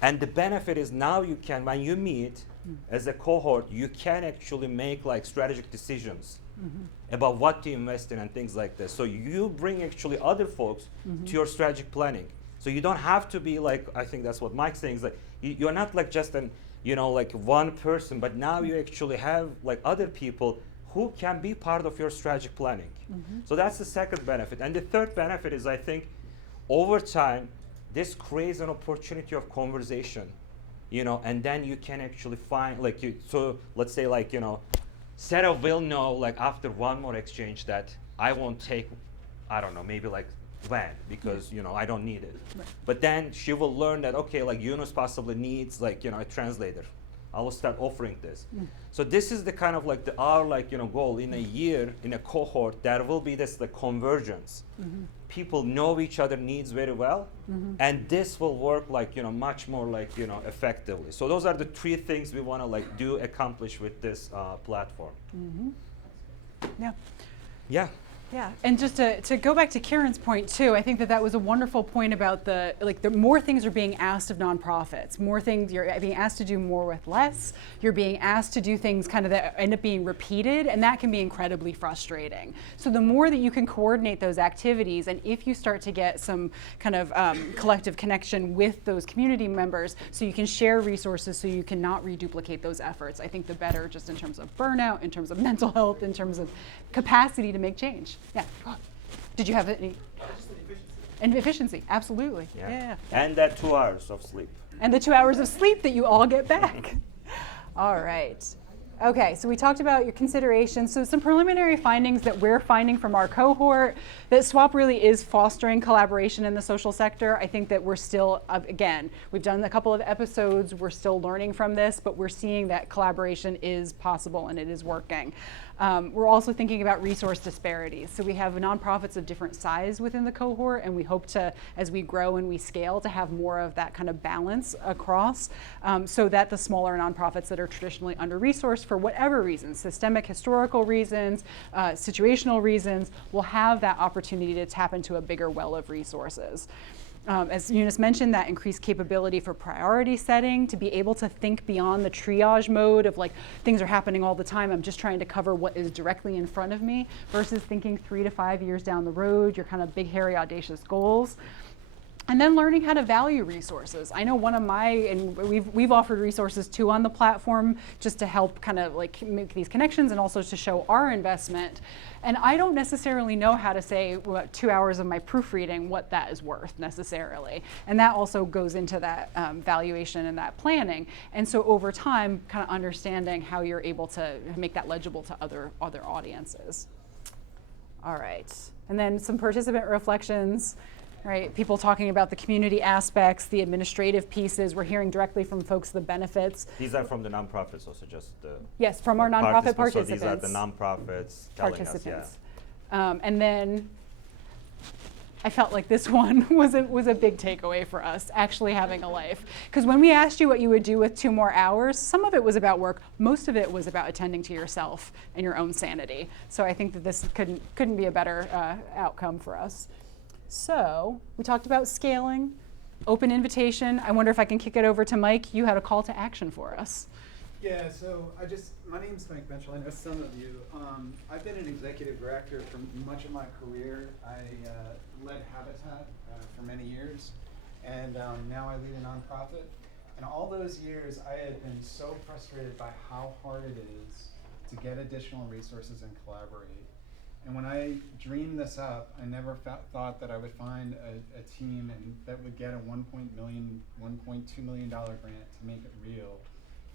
And the benefit is now you can, when you meet as a cohort, you can actually make strategic decisions about what to invest in and things like this. So you bring actually other folks to your strategic planning. So you don't have to be I think that's what Mike's saying, is you're not just an, one person, but now you actually have other people who can be part of your strategic planning. So that's the second benefit. And the third benefit is, I think, over time, this creates an opportunity of conversation, and then you can actually find, so let's say, Sarah will know, after one more exchange that I won't take, I don't know, maybe van, because, I don't need it. Right. But then she will learn that, okay, Yunus possibly needs, a translator. I will start offering this. So this is the kind of our goal in a year, in a cohort, there will be this convergence. People know each other needs very well, and this will work much more effectively. So those are the three things we want to accomplish with this platform. Yeah. Yeah. Yeah, and just to go back to Karen's point too, I think that was a wonderful point about the more things are being asked of nonprofits, more things you're being asked to do more with less. You're being asked to do things kind of that end up being repeated, and that can be incredibly frustrating. So the more that you can coordinate those activities, and if you start to get some kind of collective connection with those community members, so you can share resources, so you cannot reduplicate those efforts, I think the better, just in terms of burnout, in terms of mental health, in terms of capacity to make change. Yeah. Did you have any? And efficiency, absolutely. Yeah. And that 2 hours of sleep. And the 2 hours of sleep that you all get back. All right. Okay, so we talked about your considerations. So some preliminary findings that we're finding from our cohort, that SWAP really is fostering collaboration in the social sector. I think that we're still, again, we've done a couple of episodes, we're still learning from this, but we're seeing that collaboration is possible and it is working. We're also thinking about resource disparities. So we have nonprofits of different size within the cohort, and we hope to, as we grow and we scale, to have more of that kind of balance across, so that the smaller nonprofits that are traditionally under-resourced for whatever reasons, systemic, historical reasons, situational reasons, will have that opportunity to tap into a bigger well of resources. As Yunus mentioned, that increased capability for priority setting, to be able to think beyond the triage mode of things are happening all the time, I'm just trying to cover what is directly in front of me, versus thinking 3 to 5 years down the road, your kind of big, hairy, audacious goals. And then learning how to value resources. I know one of my, and we've offered resources too on the platform just to help kind of like make these connections and also to show our investment. And I don't necessarily know how to say 2 hours of my proofreading, what that is worth necessarily. And that also goes into that valuation and that planning. And so over time, kind of understanding how you're able to make that legible to other audiences. All right, and then some participant reflections. Right, people talking about the community aspects, the administrative pieces. We're hearing directly from folks the benefits. These are from the nonprofits also, just yes, from our nonprofit participants. So these are the nonprofits telling us, yeah. And then I felt like this one was a big takeaway for us, actually having a life. Because when we asked you what you would do with 2 more hours, some of it was about work. Most of it was about attending to yourself and your own sanity. So I think that this couldn't be a better outcome for us. So we talked about scaling, open invitation. I wonder if I can kick it over to Mike. You had a call to action for us. Yeah, so my name's Mike Mitchell. I know some of you. I've been an executive director for much of my career. I led Habitat for many years, and now I lead a nonprofit. And all those years, I had been so frustrated by how hard it is to get additional resources and collaborate. And when I dreamed this up, I never thought that I would find a team that would get a $1.2 million grant to make it real.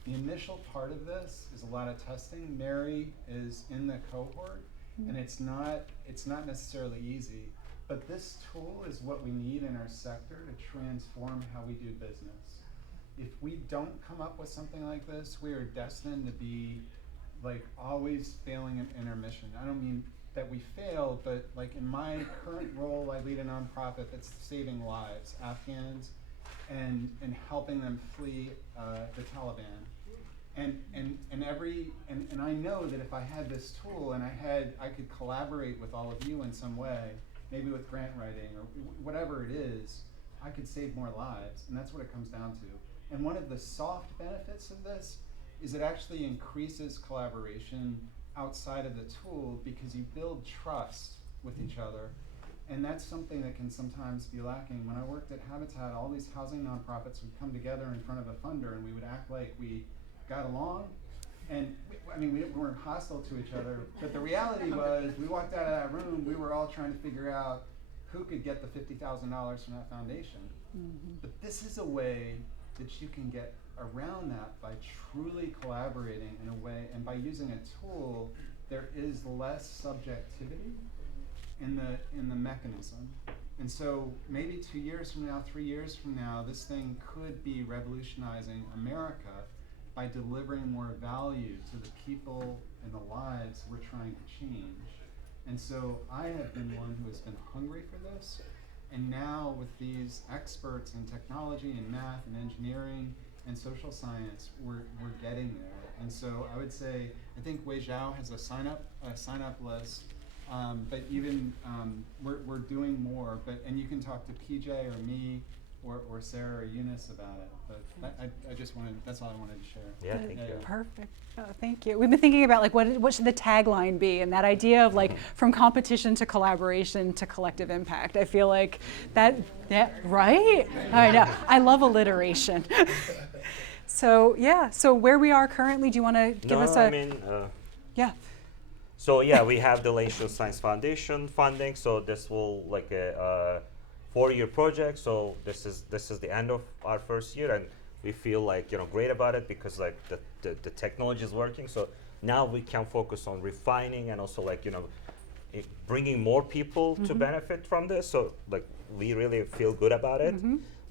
The initial part of this is a lot of testing. Mary is in the cohort, and it's not necessarily easy, but this tool is what we need in our sector to transform how we do business. If we don't come up with something like this, we are destined to be like always failing in our mission. I don't mean that we fail, but like in my current role, I lead a nonprofit that's saving lives, Afghans, and helping them flee the Taliban. And I know that if I had this tool and I could collaborate with all of you in some way, maybe with grant writing or whatever it is, I could save more lives, and that's what it comes down to. And one of the soft benefits of this is it actually increases collaboration outside of the tool because you build trust with each other. And that's something that can sometimes be lacking. When I worked at Habitat, all these housing nonprofits would come together in front of a funder and we would act like we got along. And we weren't hostile to each other, but the reality was we walked out of that room, we were all trying to figure out who could get the $50,000 from that foundation. Mm-hmm. But this is a way that you can get around that by truly collaborating in a way, and by using a tool, there is less subjectivity in the mechanism. And so maybe 2 years from now, 3 years from now, this thing could be revolutionizing America by delivering more value to the people and the lives we're trying to change. And so I have been one who has been hungry for this, and now with these experts in technology and math and engineering and social science, we're getting there. And so I would say, I think Wei Zhao has a sign up list, but even we're doing more. And you can talk to PJ or me or Sarah or Yunus about it. But I just wanted, that's all I wanted to share. Yeah, thank you. Perfect. Oh, thank you. We've been thinking about like what should the tagline be, and that idea of like from competition to collaboration to collective impact. I feel like that, yeah, right? I know. I love alliteration. So yeah. So where we are currently, do you want to give us a? Yeah. So yeah, we have the Lancial Science Foundation funding. So this will like a 4-year project. So this is the end of our first year, and we feel like great about it because like the technology is working. So now we can focus on refining and also like bringing more people to benefit from this. So like we really feel good about it.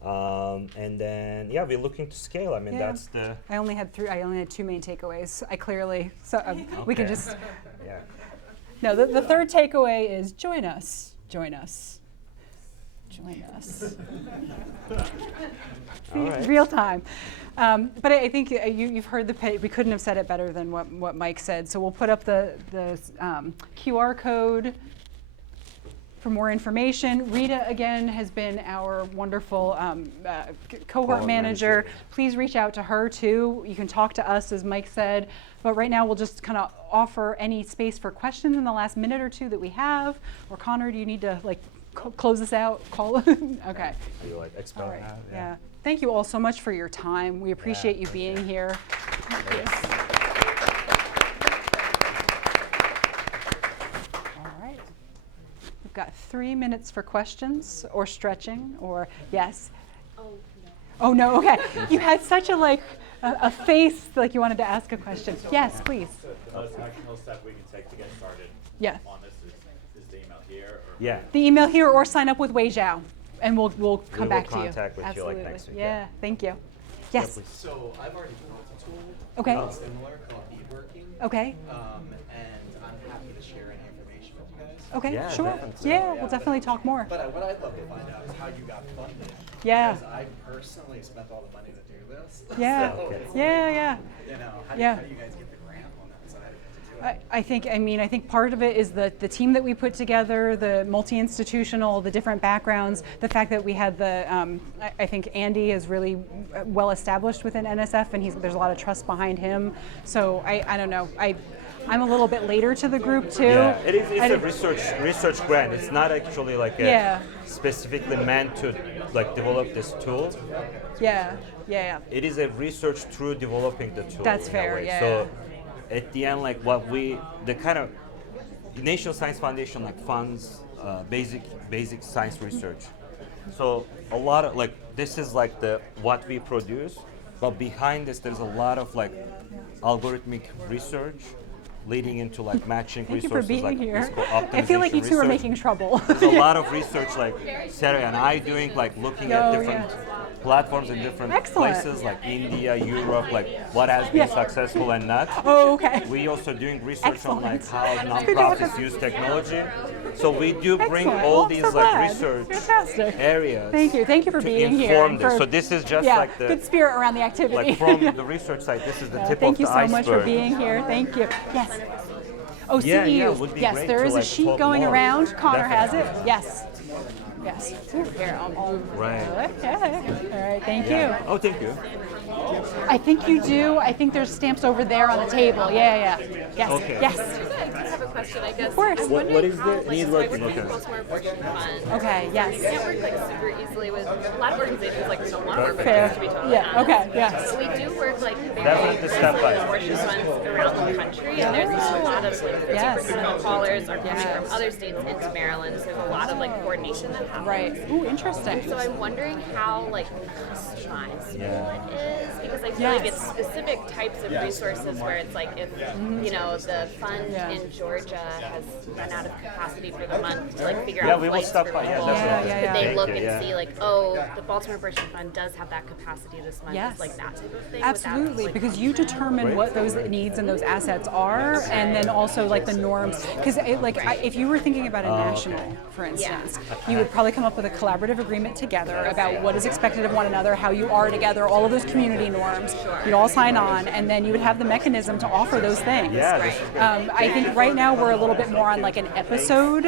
And then yeah, we're looking to scale. I mean that's the. I only had 2 main takeaways. I clearly we can just. Yeah. No, the third takeaway is join us. Join us. Join us. See, right. Real time. But I think you've heard the page. We couldn't have said it better than what Mike said. So we'll put up the QR code for more information. Rita, again, has been our wonderful cohort manager. Please reach out to her, too. You can talk to us, as Mike said. But right now, we'll just kind of offer any space for questions in the last minute or two that we have. Or Connor, do you need to close this out? Call. Okay. You like expel All right. that? Yeah. Thank you all so much for your time. We appreciate you being here. Thank you. All right. We've got 3 minutes for questions or stretching or yes. Oh no. Okay. You had such a face like you wanted to ask a question. Yes, please. The most actionable step we can take to get started Yeah. on this is the email here? Or Yeah. The email here or sign up with Weijiao, and we'll come back to you. contact with you, like, Absolutely. next week, Yeah. yeah. Thank you. Yes. So I've already built a tool. Okay. Similar called Beadworking. Okay. And I'm happy to share any information with you guys. Okay. Yeah, Sure. definitely. Yeah. We'll definitely talk more. But what I'd love to find out is how you got funded. Yeah. Because I personally spent all the money to do this. Yeah. So it's Yeah. like, Yeah. You know, how Yeah. do you guys get the grant on that side to do it? I think part of it is the team that we put together, the multi-institutional, the different backgrounds, the fact that we had I think Andy is really well established within NSF, and there's a lot of trust behind him. So I don't know. I'm a little bit later to the group too. Yeah, it's a research grant. It's not actually like specifically meant to like develop this tool. Yeah. Yeah. It is a research through developing the tool. That's in a fair, way. yeah. So at the end, like the kind of National Science Foundation like funds basic science research. So a lot of like this is like what we produce, but behind this there's a lot of like algorithmic research leading into like matching Thank you resources. for being like here. it's called I feel like you optimization two are research. making trouble. There's a lot of research like Sarah and I doing, like looking at Oh, different yeah. platforms in different Excellent. places like India, Europe, like what has been successful and not. Oh, okay. We also doing research on like Excellent. how nonprofits use technology. So we do bring Excellent. all Well, I'm these so like glad. research Fantastic. areas. Thank you. Thank you for to being here. inform and this. for- So this is just yeah, like the good spirit around the activity. like from the research side. This is the tip Thank of you the so iceberg. much for being here. Thank you. Yes. Oh, Yeah, CEU. yeah, it would be Yes, great there to, is a like, sheet talk going more. around. Connor has it. Definitely. Yes. Yes. Ooh, here, I'll Right. Okay. All right. Thank Yeah. you. Oh, thank you. I think you do. I think there's stamps over there on the table. Yeah. Yes. Okay. Yes. I have a question, I guess. Of course. What is the need Like, working? with the Okay. Baltimore Abortion Fund. Okay. Yes. We can't work like super easily with a lot of organizations like don't want to work with Fair. us, to be totally Yeah. honest. Okay. Yes. But we do work like very Definitely step closely by with step. abortion funds around the country, and there's a lot of like 50% of callers are coming Yes. from other states into Maryland. So there's a lot of like coordination that happens. Right. Ooh, interesting. So I'm wondering how like customizable it is, because I feel like Yes. it's specific types of resources where it's like if you know the fund Yeah. in Georgia has run out of capacity for the month to like figure Yeah, out we will flights stop for by. Yeah, people. definitely. Yeah, Could they Thank look you, and yeah. see like, oh, the Baltimore Abortion Fund does have that capacity this month? Yes. It's like that type of thing. Absolutely, Would that, because you determine Great. what those needs and those assets are, and then also like the norms. Because if you were thinking about a national, for instance, you would probably come up with a collaborative agreement together about what is expected of one another, how you are together, all of those community norms. You'd all sign on, and then you would have the mechanism to offer those things. Yeah, this is good. I think right now we're a little bit more on like an episode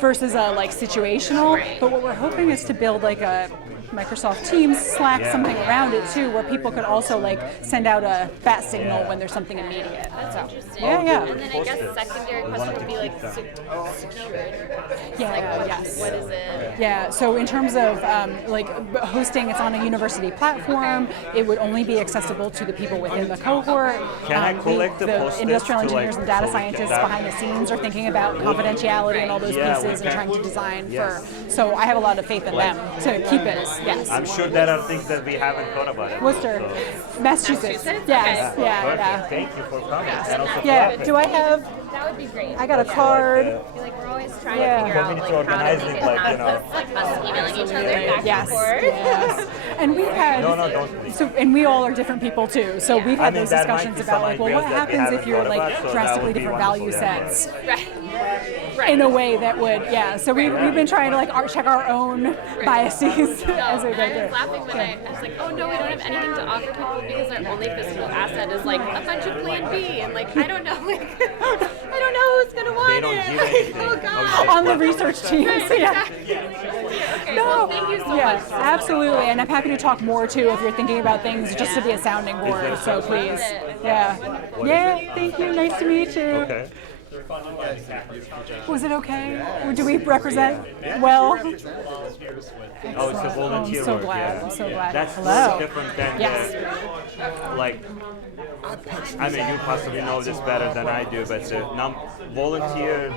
versus a like situational. But what we're hoping is to build like a Microsoft Teams, Slack, Yeah. something around it too, where people could also like send out a bat signal when there's something immediate. That's So, interesting. yeah, yeah. And then I guess secondary question would be like security. Yeah, Like, yes. what is it? Yeah, so in terms of hosting, it's on a university platform. It would only be accessible to the people within the cohort. Can I collect the post-its industrial to, engineers like, and data so we can scientists that- behind the scenes are thinking about confidentiality and all those Yeah, we pieces and can. trying to design Yes. for. So I have a lot of faith in them to keep it. Yes. I'm sure there are things that we haven't thought about it. Worcester, So. Massachusetts. Massachusetts? Yes. Okay. Yeah. Perfect. Yeah. Thank you for coming. And also Yeah. clapping. Do I have? That would be great. I got a card. I feel like we're always trying Yeah. to figure out Community like how to organizing, make it like, not you know. just like us emailing each other back Yes. and forth. Yes. And we've had No, don't please. so, and we all are different people too. So we've I had mean, those that might discussions be about some like, well, what ideas that we happens if haven't you're thought like about, so that drastically would be different wonderful, value yeah. sets Right. in a way that would, yeah. So we've been trying to like check our own biases No, as we and go I was through. laughing when I was like, oh no, we don't have anything to offer people because our only physical asset is like a bunch of Plan B, and like I don't know, like I don't know who's gonna want They don't it. give Like, anything. oh Oh, god. On the research teams, yeah. Okay, No, well, thank you so yeah, much. absolutely, and I'm happy to talk more too if you're thinking about things, just to be a sounding board. So please, yeah, yeah. Thank you. Nice to meet you. Okay. funded by the Catholic Foundation. Was it okay? Yeah. Do we represent Yeah. well? Volunteers with. Oh, it's a Excellent. volunteer I'm so work. glad. Yeah. I'm so glad. That's Hello. different than Yes. like. I mean, you possibly know this better than I do, but volunteer